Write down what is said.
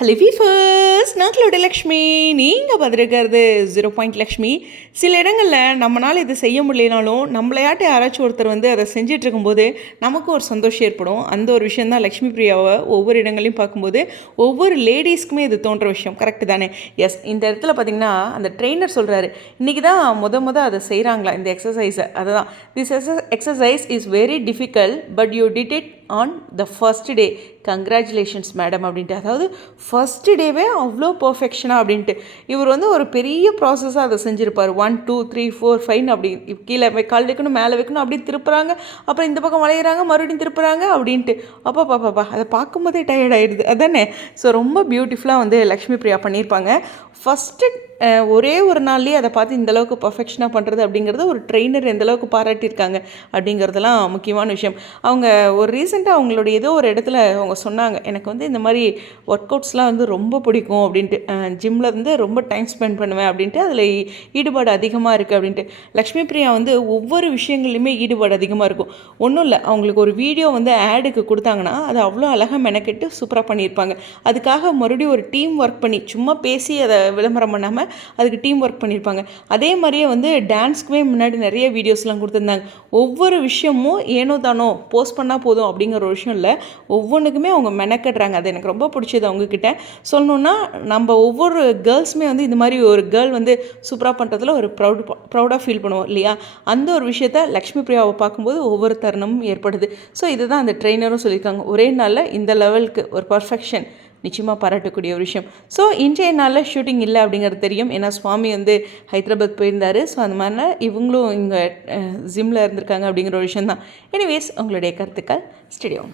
Hello வீஃபர்ஸ், நான் க்ளோட லக்ஷ்மி. நீங்கள் பார்த்துருக்கிறது 0 லக்ஷ்மி. சில இடங்களில் நம்மளால் இது செய்ய முடியலனாலும் நம்மளையாட்டு யாராச்சும் ஒருத்தர் வந்து அதை செஞ்சுட்டு இருக்கும்போது நமக்கு ஒரு சந்தோஷம் ஏற்படும். அந்த ஒரு விஷயம் தான் லக்ஷ்மி பிரியாவை ஒவ்வொரு இடங்களையும் பார்க்கும்போது ஒவ்வொரு லேடிஸ்க்குமே இது தோன்ற விஷயம். கரெக்டு தானே? எஸ், இந்த இடத்துல பார்த்திங்கன்னா அந்த ட்ரெயினர் சொல்கிறாரு, இன்றைக்கி தான் அதை செய்கிறாங்களா இந்த எக்ஸசைஸை. அதுதான், this exercise is very difficult but you did it on the first day. Congratulations madam அப்படின்ட்டு. அதாவது ஃபஸ்ட்டு டேவே அவ்வளோ பர்ஃபெக்ஷனாக அப்படின்ட்டு இவர் வந்து ஒரு பெரிய ப்ராசஸாக அதை செஞ்சுருப்பார். 1 2 3 4 5 அப்படி கீழே கால் வைக்கணும், மேலே வைக்கணும், அப்படி திருப்புறாங்க, அப்புறம் இந்த பக்கம் வளையிறாங்க, மறுபடியும் திருப்புறாங்க அப்படின்ட்டு. அப்பா அதை பார்க்கும்போதே டயர்ட் ஆகிடுது அதானே. ஸோ ரொம்ப பியூட்டிஃபுல்லாக வந்து லக்ஷ்மி பிரியா பண்ணியிருப்பாங்க. ஃபஸ்ட்டு ஒரே ஒரு நாள்லேயே அதை பார்த்து இந்தளவுக்கு பர்ஃபெக்ஷனாக பண்ணுறது அப்படிங்கிறது ஒரு ட்ரெயினர் எந்தளவுக்கு பாராட்டியிருக்காங்க அப்படிங்கிறதுலாம் முக்கியமான விஷயம். அவங்க ஒரு ரீசெண்டாக அவங்களுடைய ஏதோ ஒரு இடத்துல அவங்க சொன்னாங்க, எனக்கு வந்து இந்த மாதிரி ஒர்க் அவுட்ஸ்லாம் வந்து ரொம்ப பிடிக்கும் அப்படின்ட்டு, ஜிம்மில் இருந்து ரொம்ப டைம் ஸ்பெண்ட் பண்ணுவேன் அப்படின்ட்டு, அதில் ஈடுபாடு அதிகமாக இருக்குது அப்படின்ட்டு. லக்ஷ்மி பிரியா வந்து ஒவ்வொரு விஷயங்கள்லையுமே ஈடுபாடு அதிகமாக இருக்கும். ஒன்றும் இல்லை, அவங்களுக்கு ஒரு வீடியோ வந்து ஆடுக்கு கொடுத்தாங்கன்னா அது அவ்வளோ அழகாக மெனக்கெட்டு சூப்பராக பண்ணியிருப்பாங்க. அதுக்காக மறுபடியும் ஒரு டீம் ஒர்க் பண்ணி சும்மா பேசி அதை விளம்பரம் பண்ணாமல் அதுக்கு டீம் ஒர்க் பண்ணியிருப்பாங்க. அதே மாதிரியே வந்து டான்ஸ்க்குமே முன்னாடி நிறைய வீடியோஸ்லாம் கொடுத்துருந்தாங்க. ஒவ்வொரு விஷயமும் ஏனோ தானோ போஸ்ட் பண்ணால் போதும் அப்படிங்கிற ஒரு விஷயம் இல்லை, ஒவ்வொன்றுக்குமே அவங்க மெனக்கட்டுறாங்க. அது எனக்கு ரொம்ப பிடிச்சது. அவங்கக்கிட்ட சொல்லணுன்னா, நம்ம ஒவ்வொரு கேர்ள்ஸுமே வந்து இந்த மாதிரி ஒரு கேர்ள் வந்து சூப்பராக பண்ணுறதுல ஒரு ப்ரௌடாக ஃபீல் பண்ணுவோம் இல்லையா? அந்த ஒரு விஷயத்த லக்ஷ்மி பிரியாவை பார்க்கும்போது ஒவ்வொரு தருணமும் ஏற்படுது. ஸோ இதுதான் அந்த ட்ரெயினரும் சொல்லியிருக்காங்க. ஒரே நாளில் இந்த லெவலுக்கு ஒரு பர்ஃபெக்ஷன் நிச்சயமாக பாராட்டக்கூடிய ஒரு விஷயம். ஸோ இன்றைய நாளில் ஷூட்டிங் இல்லை அப்படிங்கிறது தெரியும். ஏன்னா சுவாமி வந்து ஹைதராபாத் போயிருந்தார். ஸோ அந்த மாதிரிலாம் இவங்களும் இங்கே ஜிம்மில் இருந்திருக்காங்க அப்படிங்கிற ஒரு விஷயம் தான். எனிவேஸ், உங்களுடைய கருத்துக்கள் ஸ்டேடியம்.